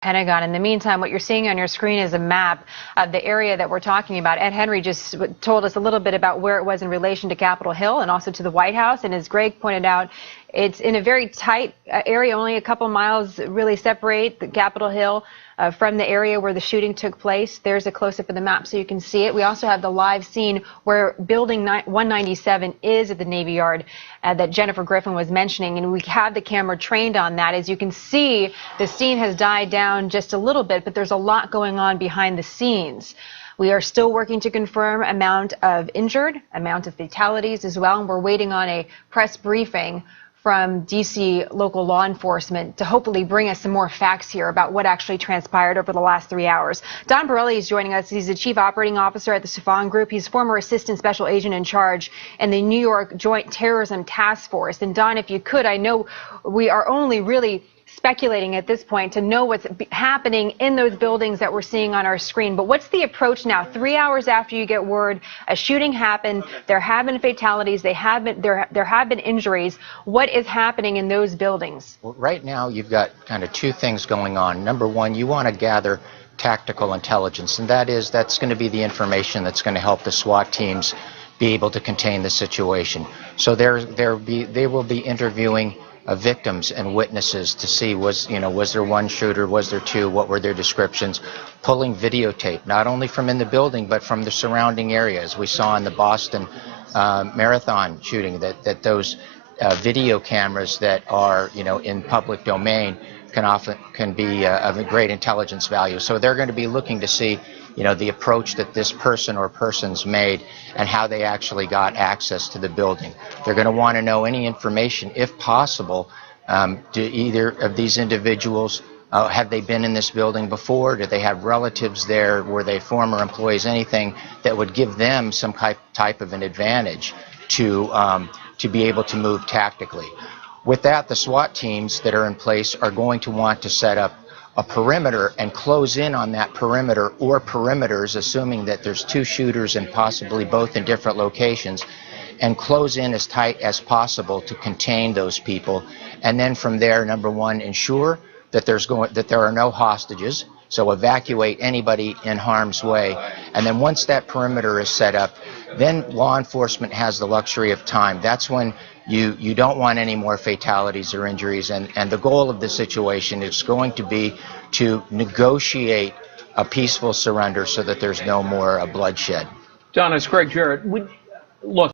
Pentagon. In the meantime, what you're seeing on your screen is a map of the area that we're talking about. Ed Henry just told us a little bit about where it was in relation to Capitol Hill and also to the White House. And as Greg pointed out, it's in a very tight area. Only a couple miles really separate the Capitol Hill from the area where the shooting took place. There's a close-up of the map so you can see it. We also have the live scene where Building 197 is at the Navy Yard that Jennifer Griffin was mentioning, and we have the camera trained on that. As you can see, the scene has died down just a little bit, but there's a lot going on behind the scenes. We are still working to confirm amount of injured, amount of fatalities as well, and we're waiting on a press briefing from D.C. local law enforcement to hopefully bring us some more facts here about what actually transpired over the last 3 hours. Don Borelli is joining us. He's the Chief Operating Officer at the Safan Group. He's former Assistant Special Agent in charge in the New York Joint Terrorism Task Force. And Don, if you could, I know we are only really speculating at this point to know what's happening in those buildings that we're seeing on our screen. But what's the approach now? 3 hours after you get word a shooting happened, there have been fatalities, there have been injuries. What is happening in those buildings? Well, right now you've got kind of two things going on. Number one, you want to gather tactical intelligence, and that's going to be the information that's going to help the SWAT teams be able to contain the situation. So they will be interviewing victims and witnesses to see was there one shooter, was there two, what were their descriptions, pulling videotape not only from in the building but from the surrounding areas. We saw in the Boston Marathon shooting that those video cameras that are in public domain can be of a great intelligence value. So they're going to be looking to see the approach that this person or persons made and how they actually got access to the building. They're going to want to know any information, if possible, do either of these individuals, have they been in this building before? Do they have relatives there? Were they former employees? Anything that would give them some type of an advantage to be able to move tactically. With that, the SWAT teams that are in place are going to want to set up a perimeter and close in on that perimeter or perimeters, assuming that there's two shooters and possibly both in different locations, and close in as tight as possible to contain those people. And then from there, number one, ensure that there are no hostages, so evacuate anybody in harm's way. And then once that perimeter is set up, then law enforcement has the luxury of time. That's when you don't want any more fatalities or injuries, and the goal of the situation is going to be to negotiate a peaceful surrender so that there's no more bloodshed. Don, it's Greg Jarrett. Look.